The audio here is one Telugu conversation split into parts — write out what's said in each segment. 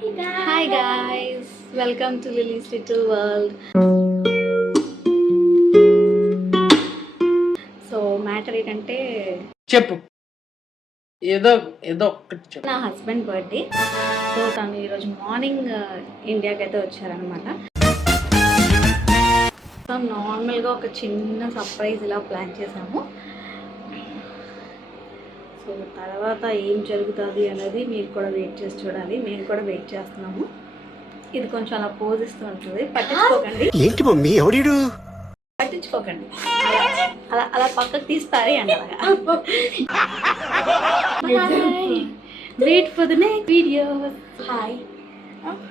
Hi guys, welcome to Lily's Little World. So matter ఏంటంటే చెప్పు ఏదో ఏదో ఒక్కటి చెప్పు. నా హస్బెండ్ బర్త్డే. సో తను ఈరోజు మార్నింగ్ ఇండియాకి అయితే వచ్చారనమాట. సో నార్మల్గా ఒక చిన్న సర్ప్రైజ్ ఇలా ప్లాన్ చేసాము. సో తర్వాత ఏం జరుగుతుంది అనేది మీరు కూడా వెయిట్ చేసి చూడాలి. మేము కూడా వెయిట్ చేస్తున్నాము. ఇది కొంచెం అలా పోజ్ ఇస్తూ ఉంటుంది, పట్టించుకోకండి. ఏంటి మమ్మీ ఎవడీడు? పట్టించుకోకండి, అలా అలా పక్కకు తీస్తారే అండి. Wait for the next video. Hi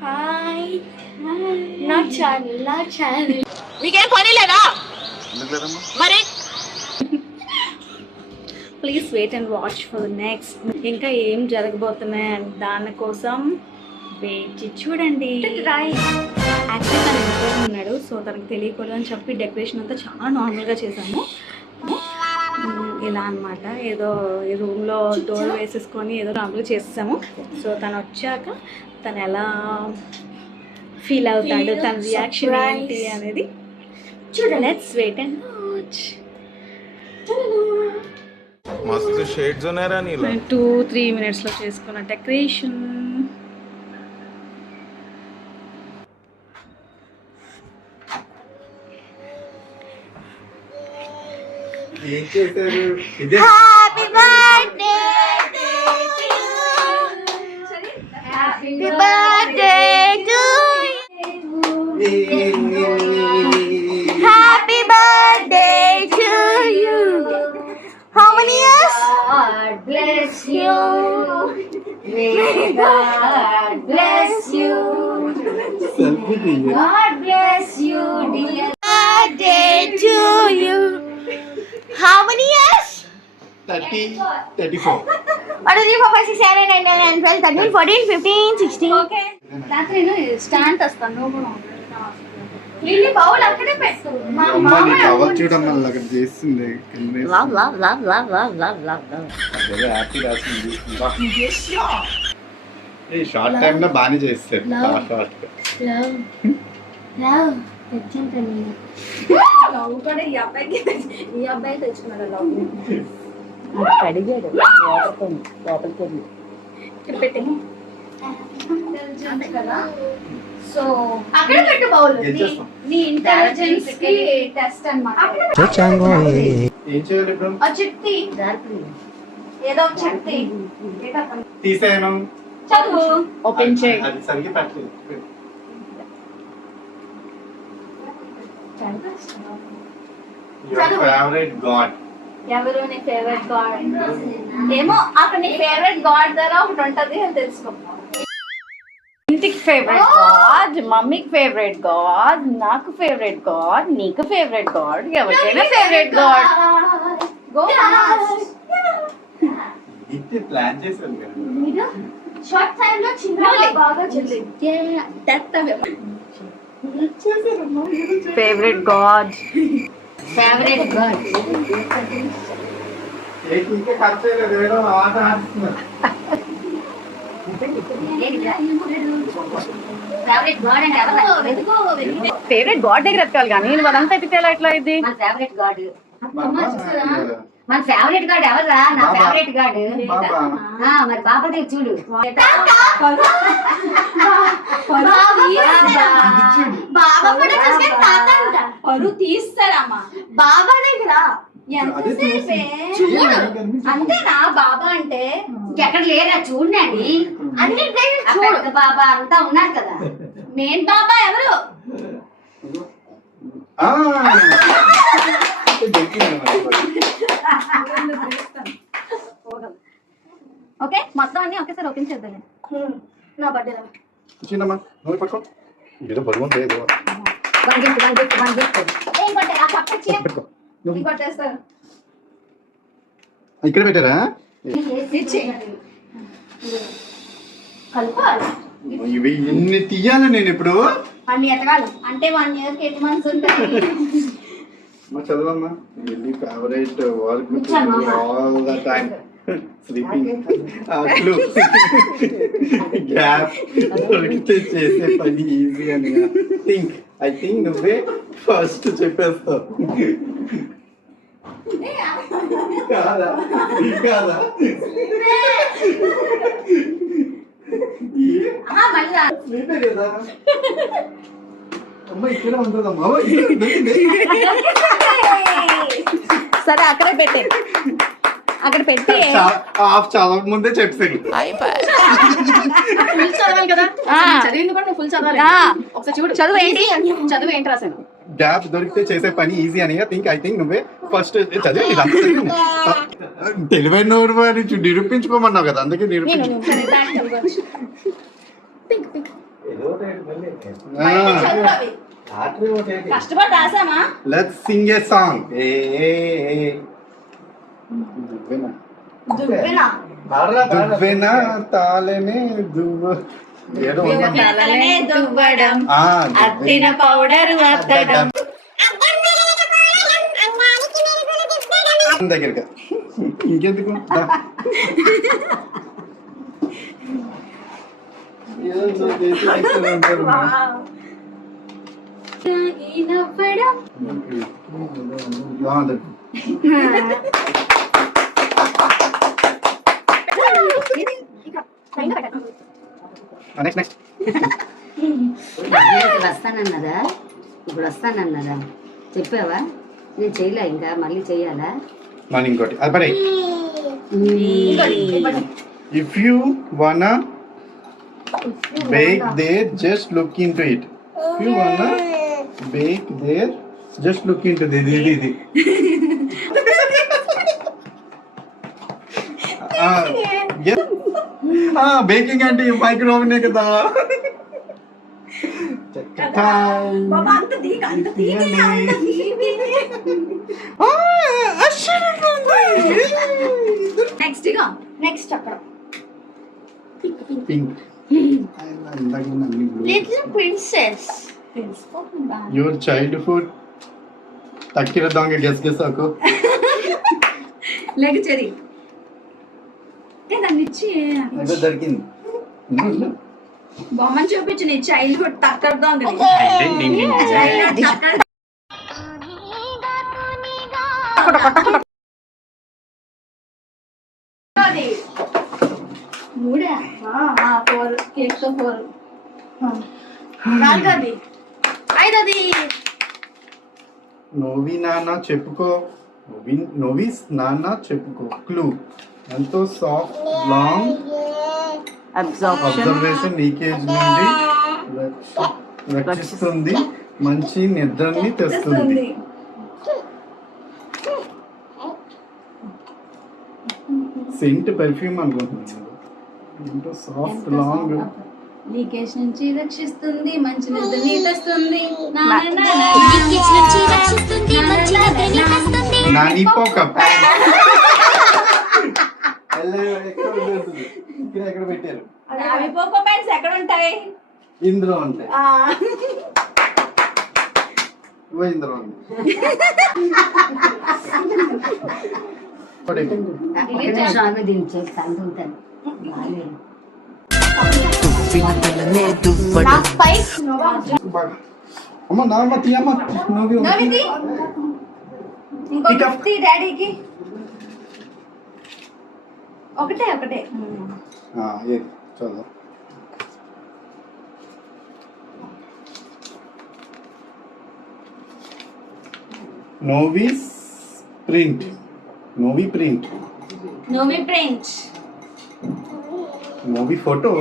hi, నా ఛానల్ మీకేం పని లేదా మరి? Please wait and watch for the next. ఇంకా ఏం జరగబోతున్నాయి దానికోసం వెయిట్ చూడండి. యాక్చువల్లీ తను ఇంట్లో ఉన్నాడు, సో తనకు తెలియకూడదు అని చెప్పి డెకరేషన్ అంతా చాలా నార్మల్గా చేసాము. ఇలా అనమాట, ఏదో రూమ్లో డోర్ వేసేసుకొని ఏదో నార్మల్గా చేసేసాము. సో తను వచ్చాక తను ఎలా ఫీల్ అవుతాడు, తన రియాక్షన్ ఏంటి అనేది చూడండి. Let's wait and watch. మస్తు షేడ్స్ ఉన్నారా నీలో? 2-3 మినిట్స్లో చేసుకున్న డెకరేషన్. ఏం చేశారు? ఇదే happy birthday happy birthday to happy birthday to you. How many years? God bless you. May God bless you. God bless you, dear. Birthday to you. How many years? 30, 34. What is it? 4, 5, 6, 7, 8, 9, 10, 12, 13, 14, 15, 16. Okay, రాత్రి స్టాండ్ వస్తాను. నువ్వు కూడా లిల్లీ బౌల్ అక్కడే పెట్టు. మా అమ్మ మామ నీ కవర్ చూడడం వల్ల అక్కడ చేసింది love love love love love love love love. Happy రాసింది. ఈ షార్ట్ టైం లో బాగానే చేస్తారు. షార్ట్ లవ్ లవ్ తెచ్చింటండి. లవ్ కూడా ఈ అబ్బాయి తెచ్చుకున్నాడు. లవ్ అడిగాడు లోపలికి వెళ్ళి పెట్టి కదా. సో అక్కడ పెట్టు బౌల్. నీ ఇంటెలిజెన్స్ కి టెస్ట్ అన్నమాట. ఏం చేయాలి ఇప్పుడు? ఆ చిట్టి ఏదో ఒక చిట్టి తీసేయను. చదువు. ఓపెన్ చేయి. అది సరిగ్గా పెట్టలేదు. Your favorite god. ఎవరు నీ ఫేవరెట్ గాడ్? ఏమో అక్కడ నీ ఫేవరెట్ గాడ్ ద్వారా ఒకటి ఉంటది అని తెలుసుకో. ఇంటికి ఫేవరెట్ గాడ్, మమ్మీకి ఫేవరెట్ గాడ్, నాకు ఫేవరెట్ గాడ్, నీకు ఫేవరెట్ గాడ్, ఎవరికైనా ఫేవరెట్ గాడ్. Go fast. ఇది ప్లాన్ చేశాను కదా. మీరు షార్ట్ టైం లో చిన్న బాగా చెల్లి. Favourite God, favourite God. ఇంకా ఖర్చు చేయలేదు. ఏదో ఆట ఆడుతున్నారు. ఫేవరెట్ గాడ్ అంటే ఎవరు? ఫేవరెట్ గాడ్ దగ్గర ఎత్తుకోవాలి కానీ నేను అదంతా ఎత్తితే ఎట్లా ఇది? మన ఫేవరెట్ గాడ్. మన ఫేవరెట్ గాడ్ ఎవరా? నా ఫేవరెట్ గాడ్ మరి బాబా దగ్గర చూడు. బాబా కూడా చూస్తే తాత అంట. పరువు తీస్తారమ్మా బాబా దగ్గర ఎంతసేపే చూడు. అంతేనా బాబా అంటే? ఎక్కడ లేరా చూడండి. అన్ని చూడు. బాబా అంతా ఉన్నారు కదా. మెయిన్ బాబా ఎవరు? ఓకే, మొత్తం అన్ని ఒకేసారి ఓపెన్ చేద్దాం. నా బర్త్డే చిన్నమ్మా నువ్వు పట్టుకో. ఏదో బరువు లేదు. ఏం కొట్టే ఆ పక్క పెట్టుకో. కొట్టేస్తారు. ఇక్కడ పెట్టారా? కలుపాలి. ఇవి ఎన్ని తీయాలి నేను ఇప్పుడు? అన్ని ఎతకాలి అంటే 1 year కి 8 months ఉంటాయి. మా చదవమ్మా. Favourite work all the time. Sleeping క్లూ గ్యాప్ దొరికితే చేసే పని ఈజీ అని థింక్ ఐ థింక్ నువ్వే ఫస్ట్ చెప్పేస్తావు కాదా కాదా స్లీపే కదా అమ్మ ఇక్కడ ఉంటుందమ్మా సరే అక్కడే పెట్టే, అక్కడ పెట్టి చాలా ముందే చెప్పాను ఫుల్ చదవాలి కదా, ఆ. చదివింది కూడా నువ్వు ఫుల్ చదవాలి. ఆ. ఒకసారి చూడు చదువు ఏంటి? చదువు ఏంటి రాశాను. గ్యాప్ దొరికితే చేసే పని ఈజీ అని ఐ థింక్ నువ్వే ఫస్ట్ చదివి తెలివైన నిరూపించుకోమన్నావు కదా, అందుకే నిరూపించు సరే, దాన్ని చదవచ్చు. కష్టపడి రాసామా? లెట్స్ సింగ్ ఏ సాంగ్ దువ్వెన తాళనే దువ్వ ఏదో ఉంది. తలనే దువ్వడం, ఆ, అద్దిన పౌడర్ అద్దడం. దగ్గరగా ఇంకెందుకు దా. ఏదో చేసి ఇక్కడ ఉంటారు. ఈ నవ్వడం. బాగుంది. నెక్స్ట్ వస్తానన్నదా? ఇప్పుడు వస్తానన్నదా? చెప్పావా? నేను చేయలే, ఇంకా మళ్ళీ చెయ్యాలా? మన ఇంకోటి అది పడే. If you wanna bake there, just look into it. If you wanna bake there, just look into ఇది బేకింగ్ అంటే మైక్రో ఓవెన్ కదా. నెక్స్ట్ అక్కడ pink little princess. Your childhood తక్కిన దొంగ గెస్ గెసాకు లెగ్ చెరి దాన్ని ఇచ్చి దొరికింది. బొమ్మని చూపించు, నీ చైల్డ్హుడ్ తక్కడదాం మూడా 4 కేక్ తో 4 నాలుగోది ఐదోది. నోవి నాన్న చెప్పుకో, నోవిస్ నాన్న చెప్పుకో. క్లూ ఎంతో సాఫ్ట్ లాంగ్ అబ్జర్వేషన్ లీకేజ్ నుండి రక్షిస్తుంది, మంచి నిద్రని తెస్తుంది. సెంట్ పర్ఫ్యూమ్ అనుకుంటున్నాను. ఎంతో సాఫ్ట్ లాంగ్ లీకేజ్ నుంచి రక్షిస్తుంది, మంచి నిద్రని తెస్తుంది. నాని పోక ఎక్కడ పెట్టారు? అవి పోకో ప్యాంట్స్ ఎక్కడ ఉంటాయి? ఇందులో ఉంటాయి. ఇందులో ఉంది. దీన్ని చేసి అందుతాను. అమ్మ నాన్న తీయమ్మ నోవి ఇంకో గిఫ్ట్ డాడీకి. ఒకటే చదువు. నోవిస్ ప్రింట్, నోవి ప్రింట్, నోవి ప్రింట్, నోవి ఫోటో,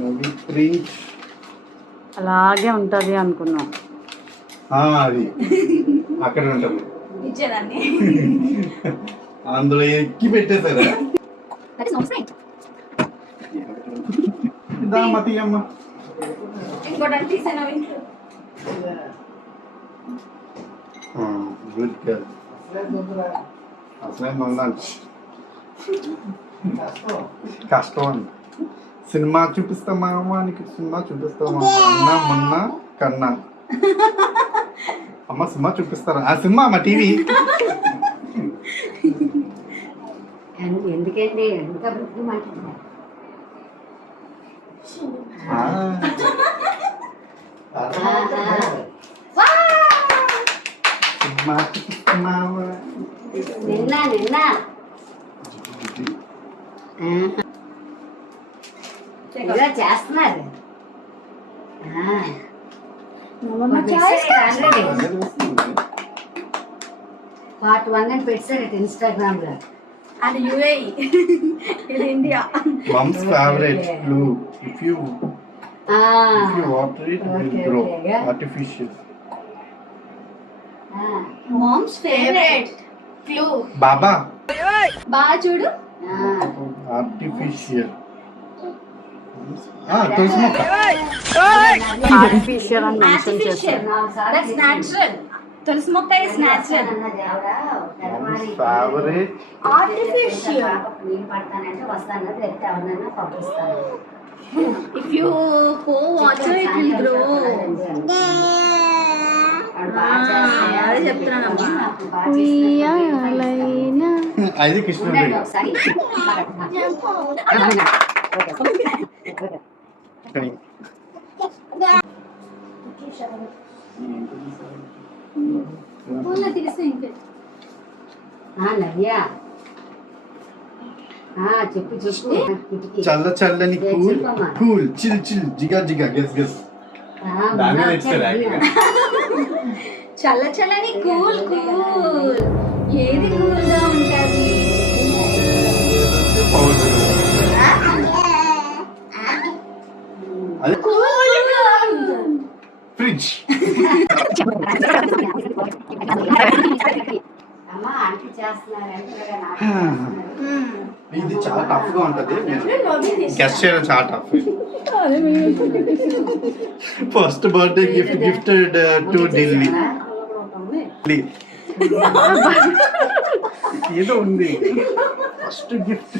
నోవి ప్రింట్. అలాగే ఉంటది అనుకున్నాం. అది అక్కడ ఉంటుంది. ఇచ్చేదాన్ని అందులో ఎక్కి పెట్టేశారా? మతి అమ్మ ఇంకోటి తీసాను ఇంట్లో. Good girl. అసలే మళ్ళా కష్టం అని సినిమా చూపిస్తామా నీకు, సినిమా చూపిస్తామా అన్న మొన్న కన్నా. అమ్మ సినిమా చూపిస్తారా? ఆ సినిమా మా టీవీ ఎందుకండి ఎంత అభివృద్ధి మాట్లాడుతున్నారు నిన్న ఇలా చేస్తున్నారు పార్ట్ 1 అని పెట్టారు ఇన్స్టాగ్రామ్ లో అది యుఏఈ ఇది India. Mom's favorite glue. If you water it, it will grow. Artificial. Mom's favourite clue. Baba. బాగా చూడు. Artificial. తులసి మొక్క. ఆర్టిఫిషియల్ అని మెన్షన్ చేశారు. That's natural. తులసి మొక్క is natural. Mom's favorite. Artificial. నీళ్ళు పడతానంటే వస్తాను లేకపోతే ఎవరినైనా పంపిస్తాను If you pour water, it will grow. అదే చెప్తున్నానమ్మా. అది కృష్ణుడు. ఒకసారి నవ్య చెప్పు చల్ల చల్లని cool chill chill జిగా జిగా guess guess. చల్ల చల్లని కూల్ కూల్. ఏది కూల్ గా ఉంటది? ఫ్రిడ్జ్. ఇది చాలా టఫ్ గా ఉంటది. గెస్ చేయడం చాలా tough. First birthday gifted to Delhi. ఏదో ఉంది first gift.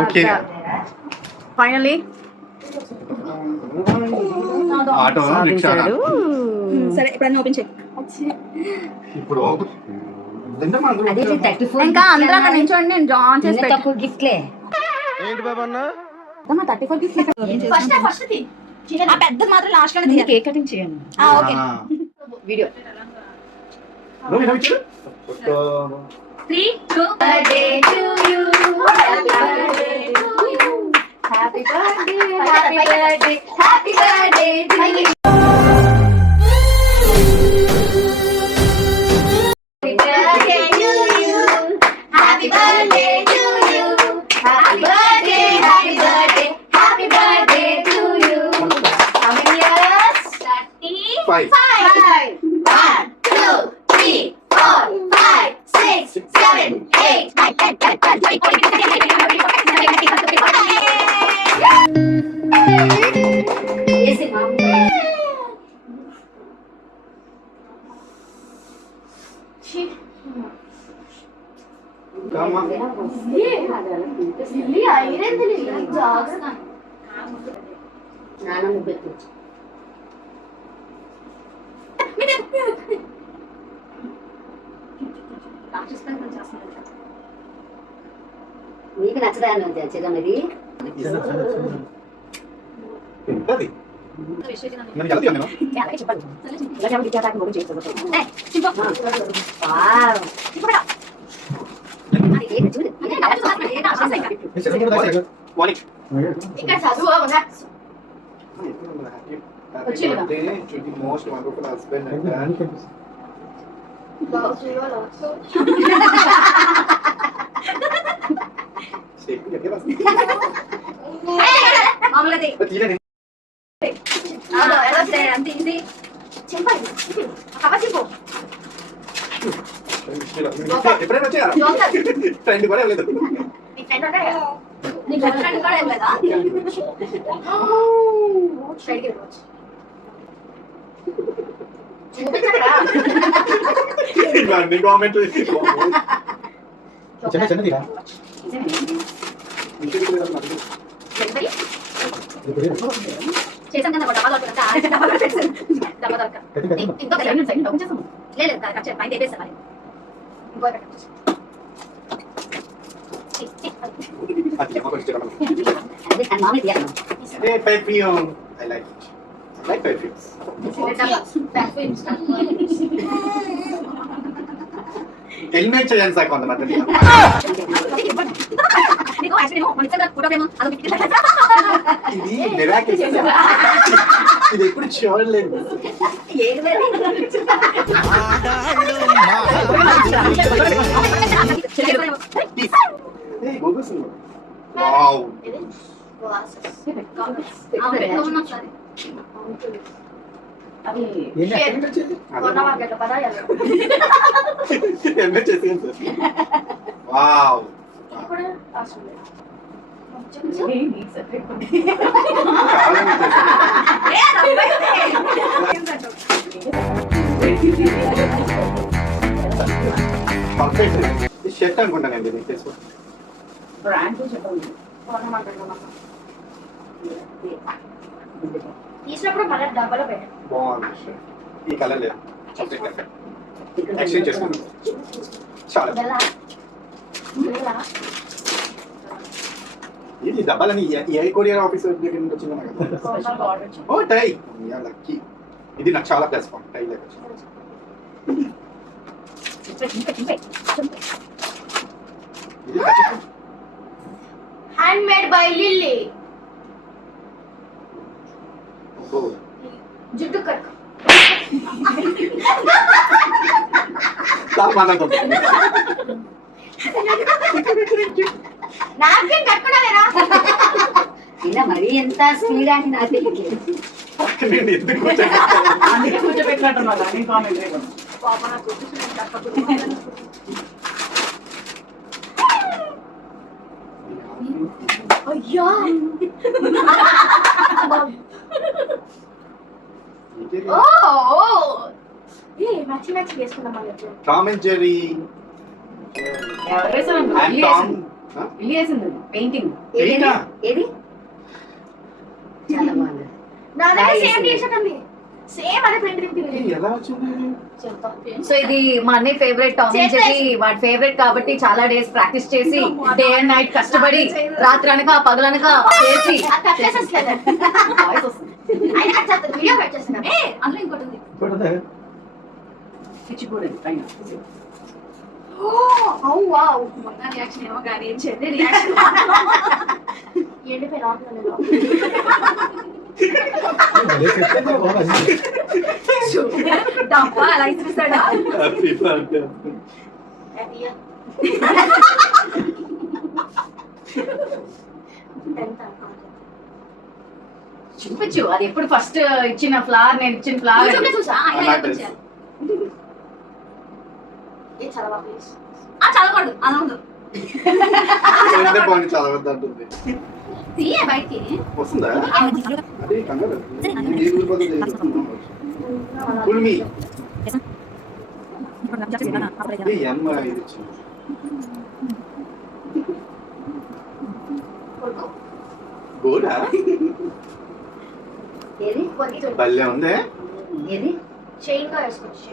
Okay finally auto rickshaw. సరే ఇప్పుడు ఓపెన్ చేయి. ఇప్పుడు అదే 34 ఇంకా అందరూ అక్కడ నించోండి, నేను ఆన్ చేసి పెట్టు. తక్కువ గిఫ్ట్లే ఏంటి బాబా అన్న? 34 గిఫ్ట్ ఫస్ట్ ఆ పెద్ద మాత్రం లాస్ట్ లో తీయాలి. కేక్ కటింగ్ చేయండి. Okay video 3 2 birthday to you, happy birthday to you, happy birthday, happy birthday, happy birthday to you, happy birthday to you, happy birthday to you, happy birthday, happy birthday, happy birthday to you. How many years? 35. 1 2 3 4 5 6 7 8 9 10 11 12 వేసి మామూలు నాన్న పెట్టు నీకు నచ్చదా చిరం ఇది ఇక్కడ చదువు మోస్ట్ వండర్ఫుల్ హస్బెండ్ అండ్ అంత ఇది చెప్పండి చెప్పు ఎప్పుడైనా వచ్చారా? ఫ్రెండ్ కూడా లేదు. నీ ఫ్రెండ్ ఉంటాడు కదా, నీ బెస్ట్ ఫ్రెండ్ కూడా ఏం లేదా? స్ట్రైట్‌గా వెళ్ళొచ్చు. చూపించరా? ఇవన్నీ కామెంట్ చేసాం కదా డబ్బా దొరకదు డబ్బా దొరకదు డబ్బా దొరకదు ఇంకో సైడ్ డౌన్ చేసాము. లేదు కట్ చేయి పైన వేసేస్తా మరి ఇంకో అది ఏమో కొంచెం అదే కానీ మామూలు తీయాలి Hey, perfume. I like it. I like perfumes. Eliminate చేయండి సార్ కొంతమంది ఇది మిరాకిల్ ఇది ఎప్పుడు చూడలేదు వావ్ అది వావ్ పర్ఫెక్ట్ షర్ట్ అనుకుంటానండి మీకు తెలుసు బ్రాండ్ చెప్పండి. తీసినప్పుడు మన డబ్బాలో పెట్టండి బాగుంది షర్ట్ ఈ కలర్ లేదు ఎక్స్చేంజ్ చేసుకున్నాం చాలా ఇది డబ్బాలని ఏ కొరియర్ ఆఫీసర్ దగ్గర నుంచి వచ్చిందో నాకు అర్థం కాదు. స్పెషల్ ఆర్డర్ చెప్పండి. ఓ టై లక్కీ ఇది నాకు చాలా ప్లస్ పాయింట్ టై లెక్క ఇది ఖచ్చితంగా హ్యాండ్ మేడ్ బై లిల్లీ ఓ జుట్టు కట్ తాపమానంతో నాకే కట్టుకున్నారా ఇలా మరి ఎంత స్పీడ్ అని నాకు తెలియట్లేదు నేను ఎందుకు వచ్చాను? అందుకే కూర్చోబెట్టినట్టున్నా నేను కామెంట్ అయ్యా ఇది ఓ ఏ మ్యాచ్ మ్యాచ్ చేసుకుందాం మళ్ళీ Tom and Jerry and Tom ఇల్లు వేసింది పెయింటింగ్. ఏంటా? ఏది చాలా బాగుంది నా దగ్గర సేమ్ టీ-షర్ట్ ఉంది సేమ్ అదే ప్రింట్ తింటుంది ఎలా వచ్చింది సో ఇది మా అన్నయ్య ఫేవరెట్ టామ్ అండ్ జెర్రీ వాడి ఫేవరెట్ కాబట్టి చాలా డేస్ ప్రాక్టీస్ చేసి డే అండ్ నైట్ కష్టపడి రాత్రి అనక పగలనక చేసి కట్ చేసేస్తలేదు వాయిస్ వస్తుంది. ఆయన కట్ చేస్తాడు వీడియో కట్ చేస్తాను ఏ అందులో ఇంకోటి ఉంది పిచ్చిపోలేదు పైన. ఓ వావ్ మొన్న రియాక్షన్ ఏమో కానీ చెల్లి రియాక్షన్ ఎండిపోయి రావట్లేదు డబ్బా అలా ఇస్తాడా చూపించు అది ఎప్పుడు ఫస్ట్ ఇచ్చిన ఫ్లవర్ నేను ఇచ్చిన ఫ్లవర్ చూసా అలాంటి చదవకూడదు అలా ఉంది బాగుంది చదవద్దు అంటుంది తీయ బయటికి వస్తుందా అదే కంగారు ఇది ఊరిపోతుంది కుల్మి ఇది ఎమ్ ఇది ఇచ్చింది గోడా ఏది భలే ఉంది ఏది చైన్ గా వేసుకోవచ్చు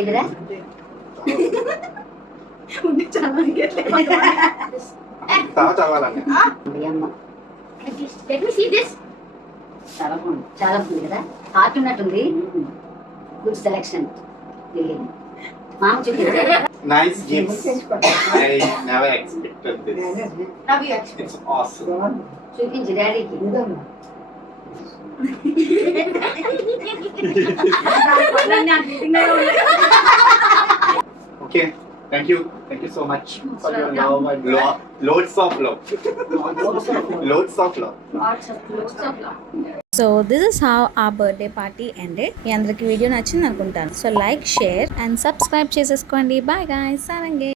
ఎదురా తర్వాత చదవాలండి చాలా బాగుంది. చాలా బాగుంది కదా హార్ట్ ఉన్నట్టుంది గుడ్ సెలెక్షన్ మామ చూపించే nice gifts I never expected this it's awesome చూపించు డాడీకి okay thank you so much for your love and loads of love so this is how ఆ బర్త్డే పార్టీ ఎండెడ్. మీ అందరికి వీడియో నచ్చింది అనుకుంటాను. So like, share and subscribe చేసేసుకోండి. Bye guys, సారంగే.